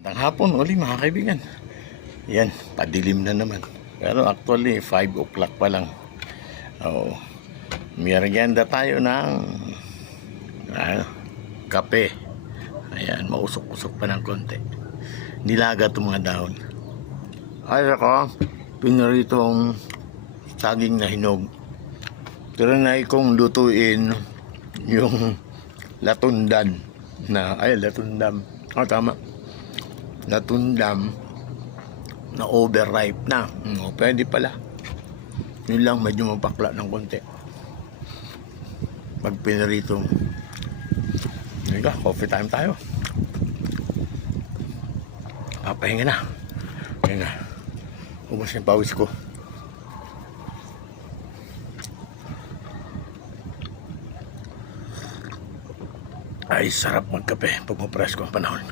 Ng hapon uli mga kaibigan. Yan, padilim na naman. Pero actually 5 o'clock pa lang. Oh, merienda tayo ng kape. Ayan, mausok-usok pa ng konti. Nilaga itong mga dahon. Ay ako, pinaritong saging na hinog. Tinry kong lutuin yung latundan latundam. Tama. Latundam na overripe na. Pwede pala. Yun lang, medyo mapakla ng konti. Pag pinarito. Ika, coffee time tayo. Papahinga na. Ayan na. Ubos yung pawis ko. Ay, sarap magkape pag mapresko ang panahon.